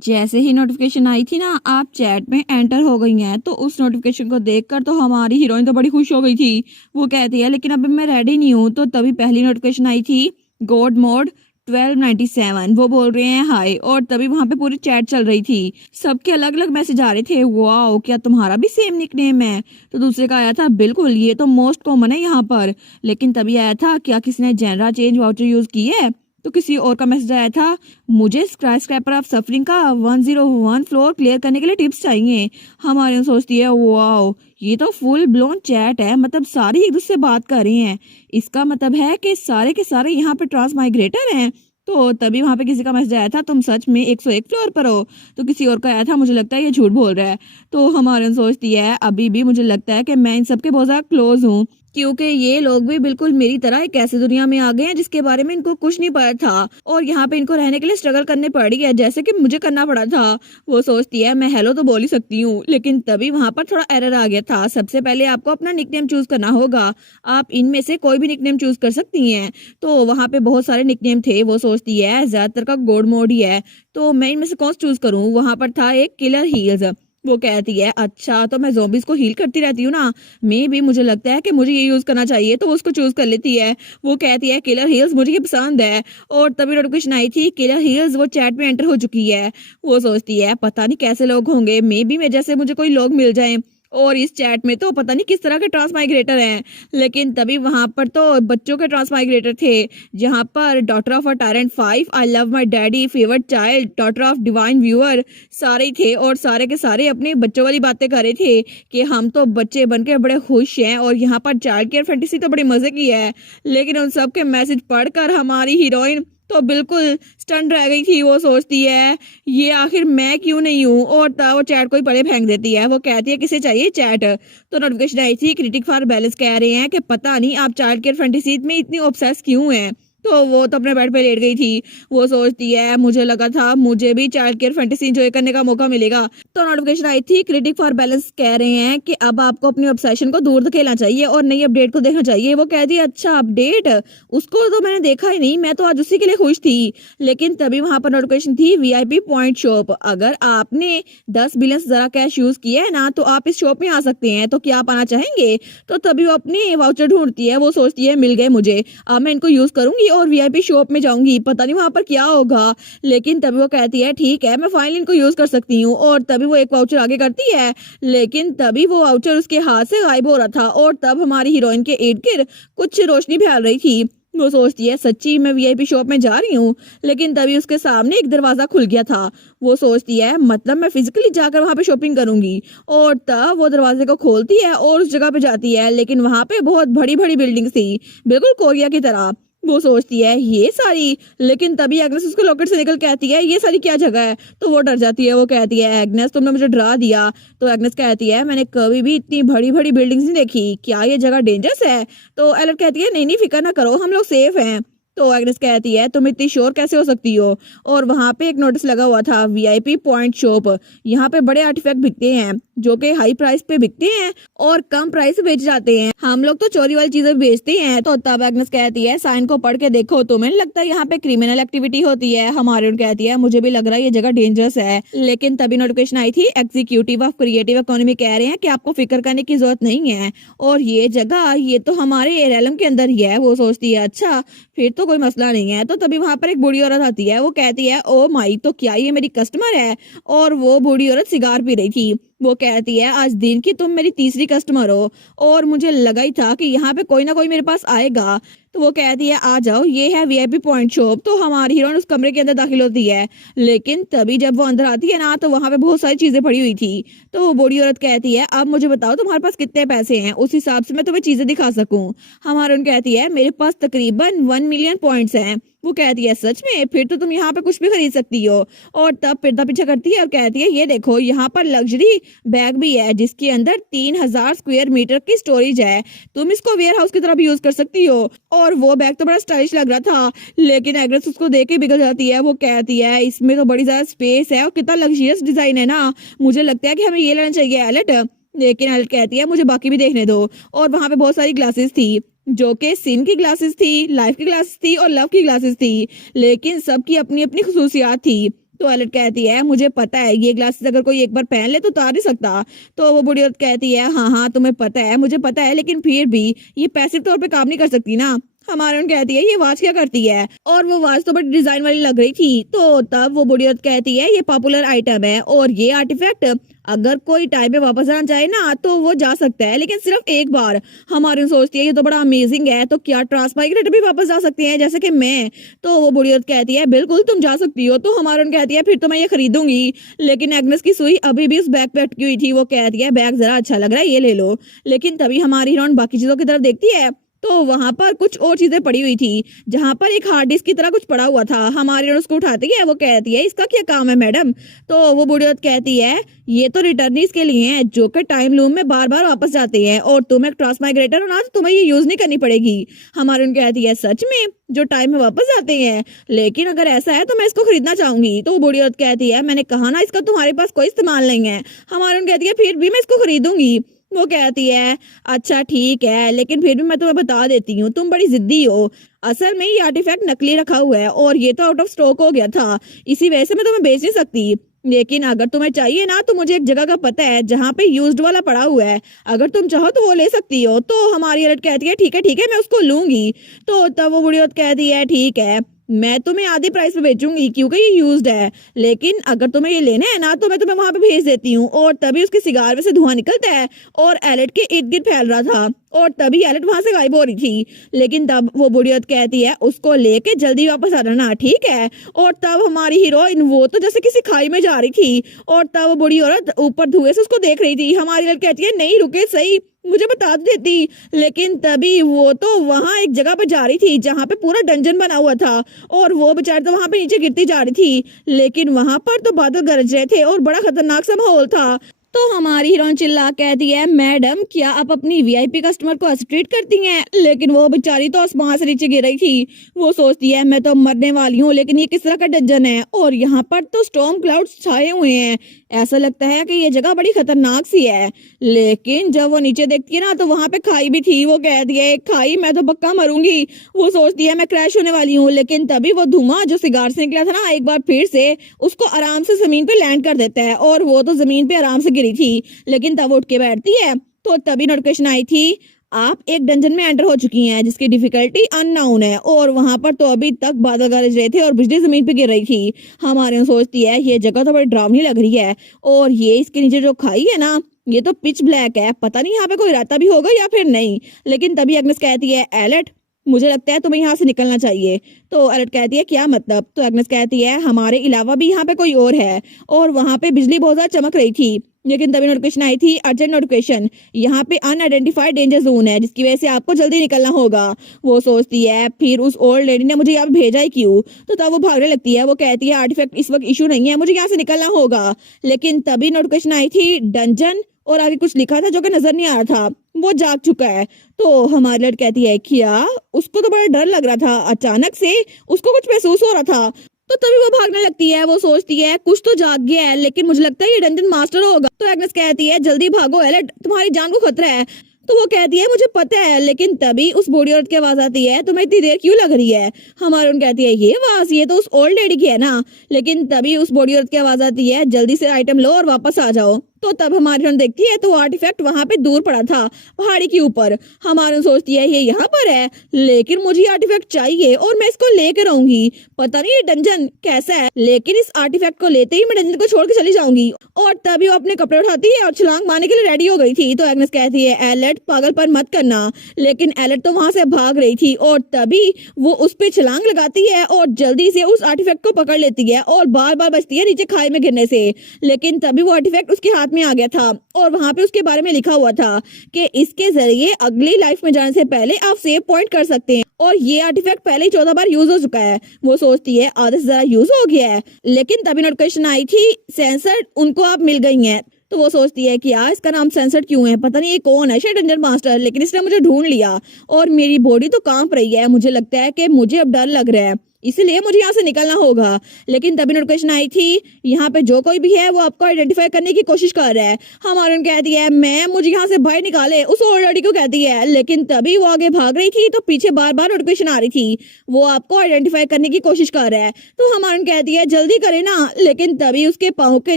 जैसे ही नोटिफिकेशन आई थी ना आप चैट में एंटर हो गई हैं, तो उस नोटिफिकेशन को देखकर तो हमारी हीरोइन तो बड़ी खुश हो गई थी। वो कहती है लेकिन अभी मैं रेडी नहीं हूँ। तो तभी पहली नोटिफिकेशन आई थी गॉड मोड 1297। वो बोल रहे हैं हाय, और तभी वहां पे पूरी चैट चल रही थी। सबके अलग अलग मैसेज आ रहे थे, वाओ क्या तुम्हारा भी सेम निकनेम है। तो दूसरे का आया था बिल्कुल ये तो मोस्ट कॉमन है यहाँ पर। लेकिन तभी आया था क्या किसी ने जेनरा चेंज वाउचर यूज की है। तो किसी और का मैसेज आया था मुझे स्काई स्क्रैपर ऑफ सफरिंग का 101 फ्लोर क्लियर करने के लिए टिप्स चाहिए। हमारे सोचती है वाओ ये तो फुल ब्लोन चैट है, मतलब सारी एक दूसरे से बात कर रही हैं। इसका मतलब है कि सारे के सारे यहाँ पे ट्रांस माइग्रेटर हैं। तो तभी वहां पे किसी का मैसेज आया था तुम सच में 101 फ्लोर पर हो। तो किसी और का आया था मुझे लगता है ये झूठ बोल रहा है। तो हमारे सोचती है अभी भी मुझे लगता है कि मैं इन सबके बहुत ज्यादा क्लोज हूँ, क्योंकि ये लोग भी बिल्कुल मेरी तरह एक ऐसी दुनिया में आ गए हैं जिसके बारे में इनको कुछ नहीं पता था, और यहाँ पे इनको रहने के लिए स्ट्रगल करने पड़ी है जैसे कि मुझे करना पड़ा था। वो सोचती है मैं हेलो तो बोल ही सकती हूँ, लेकिन तभी वहां पर थोड़ा एरर आ गया था। सबसे पहले आपको अपना निकनेम चूज करना होगा, आप इनमें से कोई भी निकनेम चूज कर सकती हैं। तो वहां पे बहुत सारे निकनेम थे। वो सोचती है ज्यादातर का गॉड मोड ही है, तो मैं इनमें से कौन सा चूज करूँ। वहां पर था एक किलर हील्स। वो कहती है अच्छा तो मैं ज़ॉम्बीज को हील करती रहती हूँ ना, मे भी मुझे लगता है कि मुझे ये यूज करना चाहिए। तो वो उसको चूज कर लेती है। वो कहती है किलर हील्स मुझे ये पसंद है। और तभी नोटिफिकेशन आई थी किलर हील्स वो चैट में एंटर हो चुकी है। वो सोचती है पता नहीं कैसे लोग होंगे, मे बी मैं जैसे मुझे कोई लोग मिल जाए, और इस चैट में तो पता नहीं किस तरह के ट्रांस माइग्रेटर हैं। लेकिन तभी वहां पर तो बच्चों के ट्रांस माइग्रेटर थे, जहां पर daughter of a tyrant 5, I love my daddy, favourite child, daughter of divine viewer सारे ही थे। और सारे के सारे अपने बच्चों वाली बातें कर रहे थे कि हम तो बच्चे बनकर बड़े खुश हैं, और यहाँ पर चाइल्ड केयर फैंटेसी तो बड़ी मजे की है। लेकिन उन सब के मैसेज पढ़कर हमारी हीरोइन तो बिल्कुल स्टन रह गई थी। वो सोचती है ये आखिर मैं क्यों नहीं हूँ, और तब वो चैट को ही परे फेंक देती है। वो कहती है किसे चाहिए चैट। तो नोटिफिकेशन आई थी क्रिटिक फॉर बैलेंस कह रहे हैं कि पता नहीं आप चाइल्ड केयर फैंटेसी में इतनी ऑब्सेस क्यों हैं। तो वो तो अपने बेड पे लेट गई थी। वो सोचती है मुझे लगा था मुझे भी चाइल्ड केयर फैंटेसी एंजॉय करने का मौका मिलेगा। तो नोटिफिकेशन आई थी क्रिटिक फॉर बैलेंस कह रहे हैं कि अब आपको अपनी ऑब्सेशन को दूर धकेलना चाहिए और नई अपडेट को देखना चाहिए। वो कहती है अच्छा अपडेट, उसको तो मैंने देखा ही नहीं, मैं तो आज उसी के लिए खुश थी। लेकिन तभी वहां पर नोटिफिकेशन थी वीआईपी पॉइंट शॉप, अगर आपने 10 बिलियन से ज्यादा कैश यूज किया है ना तो आप इस शॉप में आ सकते हैं, तो क्या आप आना चाहेंगे। तो तभी वो अपने वाउचर ढूंढती है। वो सोचती है मिल गए मुझे, अब मैं इनको यूज करूंगी और वीआईपी शॉप में जाऊंगी, पता नहीं वहां पर क्या होगा। लेकिन तभी वो कहती है ठीक है मैं फाइनली इनको यूज कर सकती हूँ। और तभी वो एक वाउचर आगे करती है, लेकिन तभी वो वाउचर उसके हाथ से गायब हो रहा था, और तब हमारी हीरोइन के इर्द गिर्द कुछ रोशनी फैल रही थी। वो सोचती है सच्ची मैं वीआईपी शॉप में जा रही हूँ। लेकिन तभी उसके सामने एक दरवाजा खुल गया था। वो सोचती है मतलब मैं फिजिकली जाकर वहां पे शॉपिंग करूंगी। और तब वो दरवाजे को खोलती है और उस जगह पे जाती है, लेकिन वहां पे बहुत बड़ी बड़ी बिल्डिंग्स थी, बिल्कुल कोरिया की तरह। वो सोचती है ये सारी, लेकिन तभी एग्नेस उसको लॉकेट से निकल कहती है ये सारी क्या जगह है। तो वो डर जाती है। वो कहती है एग्नेस तुमने मुझे डरा दिया। तो एग्नेस कहती है मैंने कभी भी इतनी बड़ी बड़ी बिल्डिंग्स नहीं देखी, क्या ये जगह डेंजरस है। तो एलर्ट कहती है नहीं नहीं फिक्र ना करो हम लोग सेफ हैं। तो एग्नेस कहती है तुम इतनी श्योर कैसे हो सकती हो। और वहां पे एक नोटिस लगा हुआ था वीआईपी पॉइंट शॉप, यहाँ पे बड़े आर्टिफैक्ट बिकते हैं जो कि हाई प्राइस पे बिकते हैं और कम प्राइस पे बेच जाते हैं, हम लोग तो चोरी वाली चीजें बेचते हैं। तो तब एग्नेस कहती है साइन को पढ़ के देखो, तुम्हें लगता है यहाँ पे क्रिमिनल एक्टिविटी होती है। हमारे कहती है मुझे भी लग रहा है ये जगह डेंजरस है। लेकिन तभी नोटिफिकेशन आई थी एग्जीक्यूटिव ऑफ क्रिएटिव इकोनॉमी कह रहे हैं कि आपको फिक्र करने की जरूरत नहीं है, और ये जगह ये तो हमारे एरेलम के अंदर ही है। वो सोचती है अच्छा फिर तो कोई मसला नहीं है। तो तभी वहां पर एक बूढ़ी औरत आती है। वो कहती है ओ माई तो क्या ये मेरी कस्टमर है। और वो बूढ़ी औरत सिगार पी रही थी। वो कहती है आज दिन की तुम मेरी तीसरी कस्टमर हो, और मुझे लगा ही था कि यहाँ पे कोई ना कोई मेरे पास आएगा। तो वो कहती है आ जाओ ये है वीआईपी पॉइंट शॉप। तो हमारी हीरोइन उस कमरे के अंदर दाखिल होती है। लेकिन तभी जब वो अंदर आती है ना तो वहां पे बहुत सारी चीजें पड़ी हुई थी। तो वो बूढ़ी औरत कहती है अब मुझे बताओ तुम्हारे पास कितने पैसे हैं, उस हिसाब से मैं तुम्हें चीजें दिखा सकूं। हमारी हीरोइन कहती है मेरे पास तकरीबन 1 मिलियन पॉइंट्स हैं। वो कहती है सच में, फिर तो तुम यहाँ पे कुछ भी खरीद सकती हो। और तब फिरता पीछे करती है और कहती है ये देखो यहाँ पर लग्जरी बैग भी है जिसके अंदर 3000 स्क्वायर मीटर की स्टोरेज है, तुम इसको वेयर हाउस की तरह भी यूज कर सकती हो। और वो बैग तो बड़ा स्टाइलिश लग रहा था, लेकिन एग्रेस उसको देख के पिघल जाती है। वो कहती है इसमें तो बड़ी ज्यादा स्पेस है और कितना लग्जरियस डिजाइन है ना, मुझे लगता है कि हमें ये लेना चाहिए एलेट। लेकिन एलेट कहती है मुझे बाकी भी देखने दो। और वहां पे बहुत सारी ग्लासेस थी जो कि सिन की ग्लासेस थी, लाइफ की ग्लासेस थी और लव की ग्लासेस थी, लेकिन सबकी अपनी अपनी खुसूसियात थी। तो एलेट कहती है मुझे पता है ये ग्लासेस अगर कोई एक बार पहन ले तो उतार नहीं सकता। तो वो बूढ़ी औरत कहती है हाँ हाँ तुम्हें पता है, मुझे पता है, लेकिन फिर भी ये पैसिव तौर पे काम नहीं कर सकती ना। हमारे कहती है ये वाच क्या करती है, और वो वाच तो बड़ी डिजाइन वाली लग रही थी। तो तब वो बूढ़ी औरत कहती है ये पॉपुलर आइटम है और ये आर्टिफैक्ट अगर कोई टाइम में वापस आना चाहे ना तो वो जा सकता है, लेकिन सिर्फ एक बार। हमारी सोचती है ये तो बड़ा अमेजिंग है, तो क्या ट्रांसमाइग्रेट भी वापस जा सकते हैं जैसे कि मैं। तो वो बूढ़ी औरत कहती है बिल्कुल तुम जा सकती हो। तो हमारी कहती है फिर तो मैं ये खरीदूंगी, लेकिन एग्नेस की सुई अभी भी उस बैग पे अटकी हुई थी। वो कहती है बैग जरा अच्छा लग रहा है, ये ले लो। लेकिन तभी हमारी हीरोइन बाकी चीजों की तरफ देखती है तो वहां पर कुछ और चीजें पड़ी हुई थी, जहां पर एक हार्ड डिस्क की तरह कुछ पड़ा हुआ था। हमारी उसको उठाती है, वो कहती है इसका क्या काम है मैडम। तो वो बूढ़ी औरत कहती है ये तो रिटर्निस के लिए है जो कि टाइम लूप में बार बार वापस जाते हैं, और तुम एक ट्रांसमाइग्रेटर हो ना, तो तुम्हें ये यूज नहीं करनी पड़ेगी। हमारी उन कहती है सच में जो टाइम में वापस जाते हैं, लेकिन अगर ऐसा है तो मैं इसको खरीदना चाहूंगी। तो वो बूढ़ी औरत कहती है मैंने कहा ना इसका तुम्हारे पास कोई इस्तेमाल नहीं है। हमारी उन कहती है फिर भी मैं इसको खरीदूंगी। वो कहती है अच्छा ठीक है, लेकिन फिर भी मैं तुम्हें बता देती हूँ तुम बड़ी जिद्दी हो। असल में ये आर्टिफैक्ट नकली रखा हुआ है और ये तो आउट ऑफ स्टॉक हो गया था, इसी वजह से मैं तुम्हें बेच नहीं सकती। लेकिन अगर तुम्हें चाहिए ना तो मुझे एक जगह का पता है जहाँ पे यूज्ड वाला पड़ा हुआ है, अगर तुम चाहो तो वो ले सकती हो। तो हमारी औरत कहती है ठीक है मैं उसको लूंगी। तो तब वो बूढ़ी औरत कहती है ठीक है मैं तुम्हें आधी प्राइस पे बेचूंगी क्योंकि ये यूज्ड है, लेकिन अगर तुम्हें ये लेना है ना तो मैं तुम्हें वहां पे भेज देती हूँ। और तभी उसके सिगार में से धुआं निकलता है और एलेट के इर्द गिर्द फैल रहा था, और तभी एलेट वहां से गायब हो रही थी। लेकिन तब वो बूढ़ी औरत कहती है उसको लेके जल्दी वापस आ जाना, ठीक है। और तब हमारी हीरोइन वो तो जैसे किसी खाई में जा रही थी, और तब वो बूढ़ी औरत ऊपर धुएं से उसको देख रही थी। हमारी औरत कहती है नहीं रुके सही, मुझे बता देती। लेकिन तभी वो तो वहां एक जगह पे जा रही थी जहां पे पूरा डंजन बना हुआ था, और वो बेचारी तो वहां पे नीचे गिरती जा रही थी। लेकिन वहां पर तो बादल गरज रहे थे और बड़ा खतरनाक सा माहौल था। तो हमारी हीरोइन चिल्ला कहती है मैडम क्या आप अपनी वीआईपी कस्टमर को ऐसे ट्रीट करती हैं। लेकिन वो बेचारी तो आसमान से नीचे गिर रही थी। वो सोचती है मैं तो मरने वाली हूँ, लेकिन ये किस तरह का डंजन है और यहाँ पर तो स्टॉर्म क्लाउड्स छाए हुए हैं, ऐसा लगता है कि ये जगह बड़ी खतरनाक सी है। लेकिन जब वो नीचे देखती है ना तो वहां पे खाई भी थी। वो कहती है खाई मैं तो पक्का मरूंगी। वो सोचती है मैं क्रैश होने वाली हूँ, लेकिन तभी वो धुआं जो सिगार से निकला था ना एक बार फिर से उसको आराम से जमीन पे लैंड कर देता है, और वो तो जमीन पे आराम से गिरी थी। लेकिन तब उठ के बैठती है तो तभी नोटिफिकेशन आई थी आप एक डंजन में एंटर हो चुकी हैं जिसकी डिफिकल्टी अननोन है, और वहां पर तो अभी तक बादल गरज रहे थे और बिजली जमीन पे गिर रही थी। हमारे सोचती है ये जगह तो बड़ी डरावनी लग रही है, और ये इसके नीचे जो खाई है ना ये तो पिच ब्लैक है, पता नहीं यहाँ पे कोई रहता भी होगा या फिर नहीं। लेकिन तभी एग्नेस कहती है एलेट मुझे लगता है तुम्हें यहाँ से निकलना चाहिए। तो एलेट कहती है क्या मतलब। तो एग्नेस कहती है हमारे अलावा भी यहाँ पे कोई और है, और वहां पे बिजली बहुत ज्यादा चमक रही थी। लेकिन तभी नोटिफिकेशन आई थी अर्जेंट नोटिफिकेशन, यहाँ पे अनआइडेंटिफाइड डेंजर जोन है जिसकी वजह से आपको जल्दी निकलना होगा। वो सोचती है फिर उस ओल्ड लेडी ने मुझे यहाँ पे भेजा ही क्यों। तो तब वो भागने लगती है। वो कहती है आर्टिफैक्ट इस वक्त इशू नहीं है, मुझे यहाँ से निकलना होगा। लेकिन तभी नोटिफिकेशन आई थी डंजन, और आगे कुछ लिखा था जो कि नजर नहीं आ रहा था। वो जाग चुका है। तो हमारी लड़की कहती है क्या, उसको तो बड़ा डर लग रहा था, अचानक से उसको कुछ महसूस हो रहा था। तो तभी वो भागने लगती है। वो सोचती है कुछ तो जाग गया है, लेकिन मुझे लगता है ये डंजन मास्टर होगा। तो एग्नेस कहती है जल्दी भागो एलेट, तुम्हारी जान को खतरा है। तो वो कहती है मुझे पता है। लेकिन तभी उस बूढ़ी औरत की आवाज आती है तुम्हें इतनी देर क्यों लग रही है। हमारी कहती है ये आवाज ये तो उस ओल्ड लेडी की है ना। लेकिन तभी उस बूढ़ी औरत की आवाज आती है जल्दी से आइटम लो और वापस आ जाओ। तो तब हमारी रन देखती है तो आर्टिफैक्ट वहां पे दूर पड़ा था पहाड़ी के ऊपर। हमारी सोचती है ये यहाँ पर है, लेकिन मुझे आर्टिफैक्ट चाहिए और मैं इसको लेकर आऊंगी। पता नहीं ये डंजन कैसा है, लेकिन इस आर्टिफैक्ट को लेते ही मैं डंजन को छोड़ के चली जाऊंगी। और तभी वो अपने कपड़े उठाती है और छलांग मारने के लिए रेडी हो गई थी। तो एग्नेस कहती है एलेट पागलपन मत करना। लेकिन एलेट तो वहां से भाग रही थी, और तभी वो उस पे छलांग लगाती है और जल्दी से उस आर्टिफैक्ट को पकड़ लेती है और बार बार बचती है नीचे खाई में गिरने से। लेकिन तभी वो आर्टिफैक्ट उसके हाथ में आ गया था, और वहां पे उसके बारे में लिखा हुआ था कि इसके जरिए अगली लाइफ में जाने से पहले आप सेव पॉइंट कर सकते हैं, और ये आर्टिफैक्ट पहले ही 14 बार यूज हो चुका है। वो सोचती है आधे से ज्यादा यूज हो गया है। लेकिन तभी नोटिफिकेशन आई थी सेंसर उनको आप मिल गई हैं। तो वो सोचती है कि यार इसका नाम सेंसर क्यों है, पता नहीं ये कौन है, शायद डंजन मास्टर, लेकिन इसने मुझे ढूंढ लिया और मेरी बॉडी तो कांप रही है। मुझे लगता है कि मुझे अब डर लग रहा है। इसलिए मुझे यहाँ से निकलना होगा। लेकिन तभी नोटिफिकेशन आई थी, यहाँ पे जो कोई भी है वो आपको आइडेंटिफाई करने की कोशिश कर रहा है। हमारे उन्होंने कहती है मैम मुझे यहाँ से बाहर निकाले, उस ओल्ड लेडी को कहती है। लेकिन तभी वो आगे भाग रही थी तो पीछे बार बार नोटिफिकेशन आ रही थी, वो आपको आइडेंटिफाई करने की कोशिश कर रहा है। तो हमारे उन्होंने कहती है जल्दी करे ना। लेकिन तभी उसके पाँव के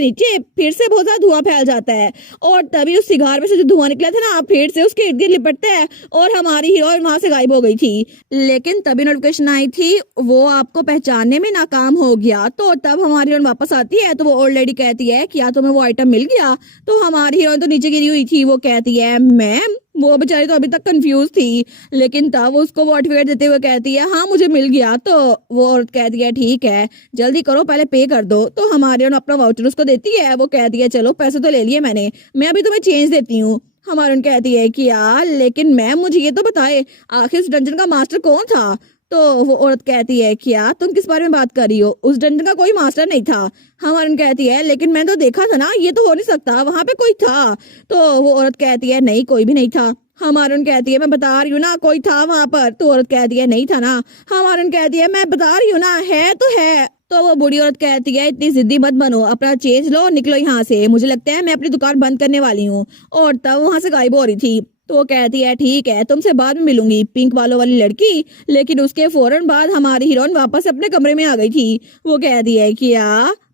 नीचे फिर से बहुत ज्यादा धुआं फैल जाता है और तभी उस सिगार में से जो धुआं निकला था ना फिर से उसके इर्द गिर्द लिपटता है और हमारी हीरोइन वहां से गायब हो गई थी। लेकिन तभी नोटिफिकेशन आई थी वो आपको पहचानने में नाकाम हो गया। तो तब हमारी हीरोइन वापस आती है तो वो ओल्ड लेडी कहती है क्या तुम्हें वो आइटम मिल गया? तो हमारी हीरोइन तो नीचे गिरी हुई थी, वो कहती है मैम, वो बेचारी तो अभी तक कंफ्यूज थी। लेकिन तब उसको वो सर्टिफिकेट देते हुए कहती है हाँ मुझे मिल गया। तो वो औरत कहती है ठीक है जल्दी करो पहले पे कर दो। तो हमारी हीरोइन अपना वाउचर उसको देती है, वो कहती है चलो पैसे तो ले लिए मैंने, मैं अभी तुम्हें चेंज देती हूँ। हमारी कहती है कि यार लेकिन मैम मुझे ये तो बताए आखिर उस डंजन का मास्टर कौन था? तो वो औरत कहती है क्या तुम किस बारे में बात कर रही हो? उस डंजन का कोई मास्टर नहीं था। हमारी कहती है लेकिन मैंने तो देखा था ना, ये तो हो नहीं सकता, वहां पे कोई था। तो वो औरत कहती है नहीं कोई भी नहीं था। हमारी कहती है मैं बता रही हूँ ना कोई था वहां पर। तो औरत कहती है नहीं था ना। हमारी कहती है मैं बता रही हूँ ना है तो है। तो वो बूढ़ी औरत कहती है इतनी जिद्दी मत बनो, अपना चेंज लो निकलो यहाँ से, मुझे लगता है मैं अपनी दुकान बंद करने वाली हूँ। और तब वहां से गायब हो रही थी। तो वो कहती है ठीक है तुमसे बाद में मिलूंगी, पिंक बालों वाली लड़की। लेकिन उसके फौरन बाद हमारी हीरोइन वापस अपने कमरे में आ गई थी। वो कहती है कि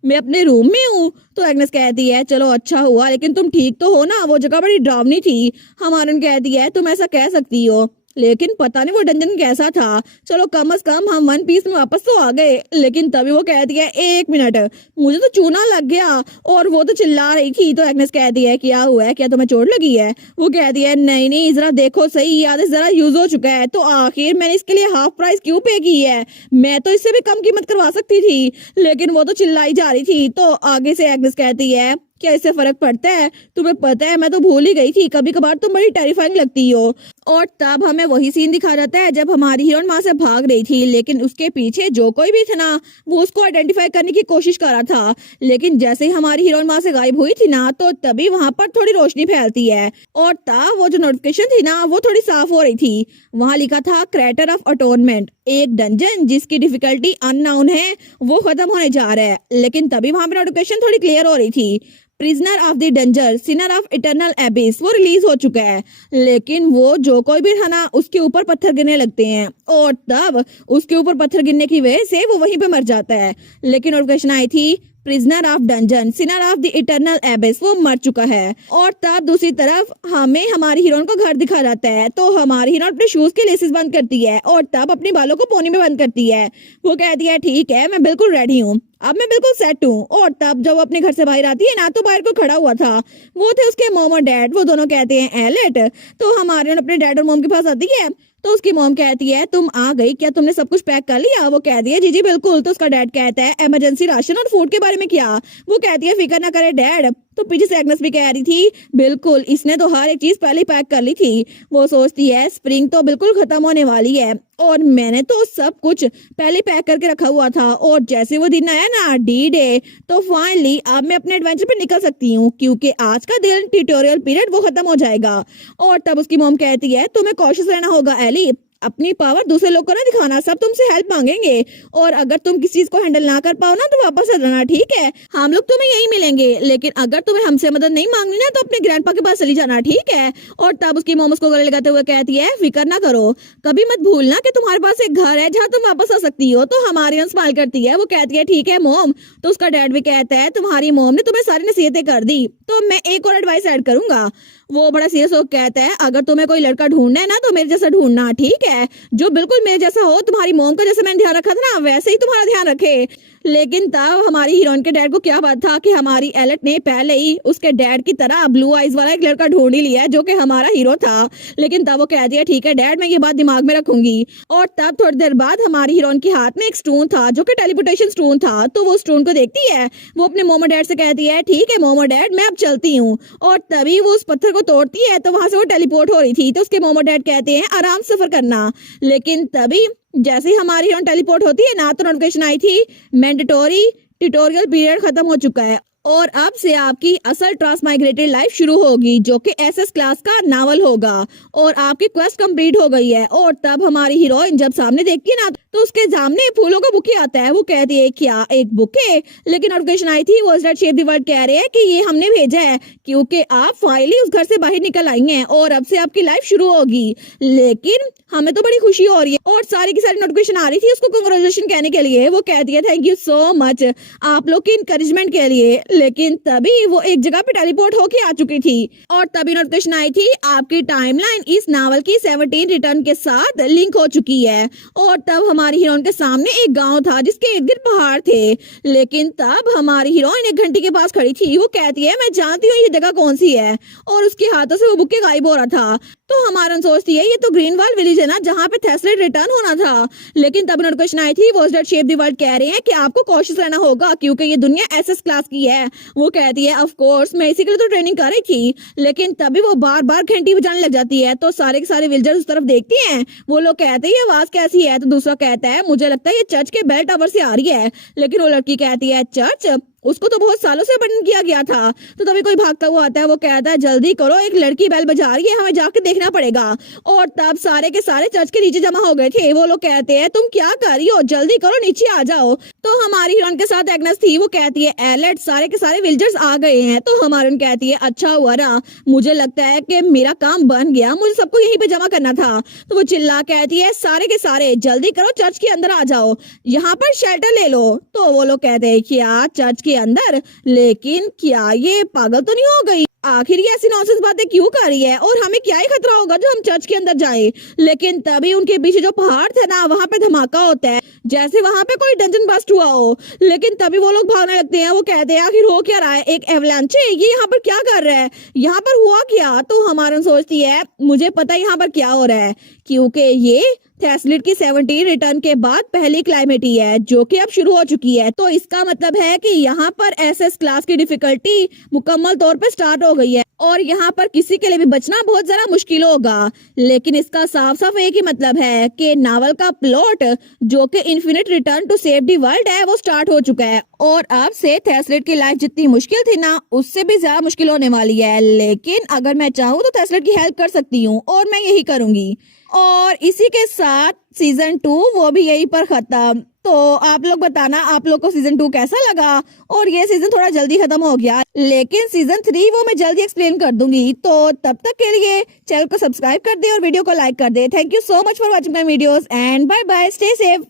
मैं अपने रूम में हूँ। तो एग्नेस कहती है चलो अच्छा हुआ, लेकिन तुम ठीक तो हो ना? वो जगह बड़ी डरावनी थी। हमारी कहती है तुम ऐसा कह सकती हो, लेकिन पता नहीं वो डंजन कैसा था। चलो कम से कम हम वन पीस में वापस तो आ गए। लेकिन तभी वो कहती है एक मिनट, मुझे तो चूना लग गया। और वो तो चिल्ला रही थी। तो एग्नेस कहती है क्या हुआ है, क्या तुम्हें चोट लगी है? वो कहती है नहीं नहीं जरा देखो सही, याद जरा यूज हो चुका है। तो आखिर मैंने इसके लिए हाफ प्राइस क्यों पे की है? मैं तो इससे भी कम कीमत करवा सकती थी। लेकिन वो तो चिल्लाई जा रही थी। तो आगे से एग्नेस कहती है क्या इससे फर्क पड़ता है? तुम्हें पता है मैं तो भूल ही गई थी, कभी कभार तुम बड़ी टेरिफाइंग लगती हो। और तब हमें वही सीन दिखा जाता है जब हमारी हीरोइन वहां से भाग रही थी। लेकिन उसके पीछे जो कोई भी था ना वो उसको आइडेंटिफाई करने की कोशिश कर रहा था। लेकिन जैसे ही हमारी हीरोइन वहां से गायब हुई थी ना तो तभी वहां पर थोड़ी रोशनी फैलती है और तब वो जो नोटिफिकेशन थी ना वो थोड़ी साफ हो रही थी। वहां लिखा था क्रेटर ऑफ अटोनमेंट, एक डंजन जिसकी डिफिकल्टी अननोन है वो खत्म होने जा रहा है। लेकिन तभी वहां पर नोटिफिकेशन थोड़ी क्लियर हो रही थी, prisoner of the danger Sinner of eternal एबिस वो रिलीज हो चुका है। लेकिन वो जो कोई भी था ना उसके ऊपर पत्थर गिरने लगते हैं और तब उसके ऊपर पत्थर गिरने की वजह से वो वहीं पे मर जाता है। लेकिन नोटिफिकेशन आई थी prisoner of dungeon Sinner of the eternal एबिस वो मर चुका है। और तब दूसरी तरफ हमें हमारी हीरोइन का घर दिखा जाता है। तो हमारी हीरोइन अपने शूज के लेसेस बंद करती है और तब अपने बालों को पोनी में बंद करती है। वो कहती है ठीक है मैं बिल्कुल रेडी हूँ, अब मैं बिल्कुल सेट हूँ। और तब जब वो अपने घर से बाहर आती है ना तो बाहर को खड़ा हुआ था वो थे उसके मॉम और डैड। वो दोनों कहते हैं एलेट। तो हमारे अपने डैड और मॉम के पास आती है तो उसकी मॉम कहती है तुम आ गई, क्या तुमने सब कुछ पैक कर लिया? वो कहती है जी जी बिल्कुल। तो उसका डैड कहता है इमरजेंसी राशन और फूड के बारे में क्या? वो कहती है फिक्र ना करे डैड। तो पीछे से एग्नेस भी कह रही थी बिल्कुल इसने तो हर एक चीज पहले ही पैक कर ली थी। वो सोचती है स्प्रिंग तो बिल्कुल खत्म होने वाली है और मैंने तो सब कुछ पहले पैक करके रखा हुआ था। और जैसे वो दिन आया ना डी डे तो फाइनली अब मैं अपने एडवेंचर पे निकल सकती हूँ क्योंकि आज का दिन ट्यूटोरियल पीरियड वो खत्म हो जाएगा। और तब उसकी मॉम कहती है तुम्हें कॉशियस रहना होगा एली, अपनी पावर दूसरे लोग को ना दिखाना, सब तुमसे हेल्प मांगेंगे और अगर तुम किसी चीज को हैंडल ना कर पाओ ना तो वापस आ जाना, ठीक है? हम लोग तुम्हें यही मिलेंगे, लेकिन अगर तुम्हें हमसे मदद नहीं मांगनी ना तो अपने ग्रैंडपा के पास चली जाना, ठीक है? और तब उसकी मॉम उसको गले लगाते हुए कहती है फिक्र ना करो, कभी मत भूलना कि तुम्हारे पास एक घर है जहाँ तुम वापस आ सकती हो। तो हमारी स्माइल करती है, वो कहती है ठीक है मॉम। तो उसका डैड भी कहता है तुम्हारी मॉम ने तुम्हें सारी नसीहतें कर दी। तो मैं एक और एडवाइस ऐड करूंगा। वो बड़ा सीरियस होकर कहता है अगर तुम्हें कोई लड़का ढूंढना है ना तो मेरे जैसा ढूंढना, ठीक है? जो बिल्कुल मेरे जैसा हो, तुम्हारी मॉम का जैसे मैंने ध्यान रखा था ना वैसे ही तुम्हारा ध्यान रखे। लेकिन तब हमारी हीरोइन के डैड को क्या बात था कि हमारी एलेट ने पहले ही उसके डैड की तरह ब्लू आइज वाला एक लड़का ढूंढ ही लिया जो कि हमारा हीरो था। लेकिन तब वो कह दिया ठीक है डैड मैं ये बात दिमाग में रखूंगी। और तब थोड़ी देर बाद हमारी हीरोइन के हाथ में एक स्टोन था जो कि टेलीपोर्टेशन स्टोन था। तो वो स्टोन को देखती है, वो अपने मॉम और डैड से कहती है ठीक है मॉम और डैड मैं अब चलती हूँ। और तभी वो उस पत्थर को तोड़ती है तो वहां से वो टेलीपोर्ट हो रही थी। तो उसके मॉम और डैड कहते हैं आराम सफर करना। लेकिन तभी जैसे ही हमारी हीरोइन टेलीपोर्ट होती है ना तो नोटिफिकेशन आई थी मैंडेटोरी ट्यूटोरियल पीरियड खत्म हो चुका है और अब से आपकी असल ट्रांसमाइग्रेटेड लाइफ शुरू होगी जो कि एसएस क्लास का नावल होगा। और आपकी क्वेस्ट कंप्लीट हो गई है। और तब हमारी हीरोइन जब सामने देखती है ना तो उसके सामने फूलों का बुके आता है। वो कहती है क्या एक बुके, लेकिन नोटिफिकेशन आई थी वो शेप दी वर्ल्ड कह रहे हैं कि ये हमने भेजा है क्योंकि आप फाइनली उस घर से बाहर निकल आई हैं और अब से आपकी लाइफ शुरू होगी। लेकिन हमें तो बड़ी खुशी हो रही है। और सारी की सारी नोटिफिकेशन आ रही थी उसको कांग्रेचुलेशन कहने के लिए। वो कहती है थैंक यू सो मच आप लोग की इंकरेजमेंट के लिए। लेकिन तभी वो एक जगह पे टेलीपोर्ट होके आ चुकी थी और तभी नोटिफिकेशन आई थी आपकी टाइमलाइन इस नावल की 17 रिटर्न के साथ लिंक हो चुकी है। और तब हमारी हीरोइन के सामने एक गांव था जिसके इर्द गिर्द पहाड़ थे। लेकिन तब हमारी हीरोइन एक घंटी के पास खड़ी थी। वो कहती है मैं जानती हूँ ये जगह कौन सी है। और उसके हाथों से वो बुके गायब हो रहा था। तो हमारा सोचती है ये तो ग्रीनवाल विलेज है ना जहाँ पे थेस्लेट रिटर्न होना था। लेकिन तब नोटिफिकेशन आई थी वो शेप दी वर्ल्ड कह रहे हैं कि आपको कॉशियस रहना होगा क्योंकि ये दुनिया एसएस क्लास की है। वो कहती है ऑफ कोर्स मैं इसी के लिए तो ट्रेनिंग कर रही थी। लेकिन तभी वो बार बार घंटी बजाने लग जाती है तो सारे के सारे विलेजर्स उस तरफ देखती हैं। वो लोग कहते हैं ये आवाज कैसी है। तो दूसरा कहता है मुझे लगता है ये चर्च के बेल टावर से आ रही है। लेकिन वो लड़की कहती है चर्च, उसको तो बहुत सालों से बंद किया गया था। तो तभी कोई भागता हुआ आता है। वो कहता है जल्दी करो एक लड़की बेल बजा रही है हमें जाके देखना पड़ेगा। और तब सारे के सारे चर्च के नीचे जमा हो गए थे। वो लोग कहते हैं तुम क्या कर रही हो, जल्दी करो नीचे आ जाओ। तो हमारी हीरोइन के साथ एग्नेस थी। वो कहती है एलेट सारे के सारे विलेजर्स आ गए हैं। तो हमारी कहती है अच्छा हुआ ना, मुझे लगता है कि मेरा काम बन गया, मुझे सबको यहीं पे जमा करना था। तो वो चिल्ला कहती है सारे के सारे जल्दी करो चर्च के अंदर आ जाओ, यहाँ पर शेल्टर ले लो। तो वो लोग कहते हैं क्या चर्च के अंदर, लेकिन क्या ये पागल तो नहीं हो गई, आखिर ये ऐसी नॉनसेंस बातें क्यों कर रही है और हमें क्या ही खतरा होगा जो हम चर्च के अंदर जाएं। लेकिन तभी उनके पीछे जो पहाड़ थे ना वहां पे धमाका होता है जैसे वहां पे कोई डंजन बस्ट हुआ हो। लेकिन तभी वो लोग भागने लगते हैं। वो कहते हैं आखिर हो क्या रहा है, एक एवलांच है, ये यहाँ पर क्या कर रहा है, यहाँ पर हुआ क्या। तो हमारा सोचती है मुझे पता है यहाँ पर क्या हो रहा है क्योंकि ये थेस्लेट की 17 रिटर्न के बाद पहली क्लाइमेट ही है जो कि अब शुरू हो चुकी है। तो इसका मतलब है कि यहाँ पर एसएस क्लास की डिफिकल्टी मुकम्मल तौर पे स्टार्ट हो गई है और यहाँ पर किसी के लिए भी बचना बहुत ज्यादा मुश्किल होगा। लेकिन इसका साफ साफ एक ही मतलब है कि नावल का प्लॉट जो कि infinite return to save the world है वो स्टार्ट हो चुका है और अब से थेस्लेट की लाइफ जितनी मुश्किल थी ना उससे भी ज्यादा मुश्किल होने वाली है। लेकिन अगर मैं चाहूँ तो थेस्लेट की हेल्प कर सकती हूँ और मैं यही करूंगी। और इसी के साथ सीजन 2 वो भी यहीं पर खत्म। तो आप लोग बताना आप लोग को सीजन 2 कैसा लगा। और ये सीजन थोड़ा जल्दी खत्म हो गया लेकिन सीजन 3 वो मैं जल्दी एक्सप्लेन कर दूंगी। तो तब तक के लिए चैनल को सब्सक्राइब कर दे और वीडियो को लाइक कर दे। Thank you so much for watching my videos and bye bye, stay safe.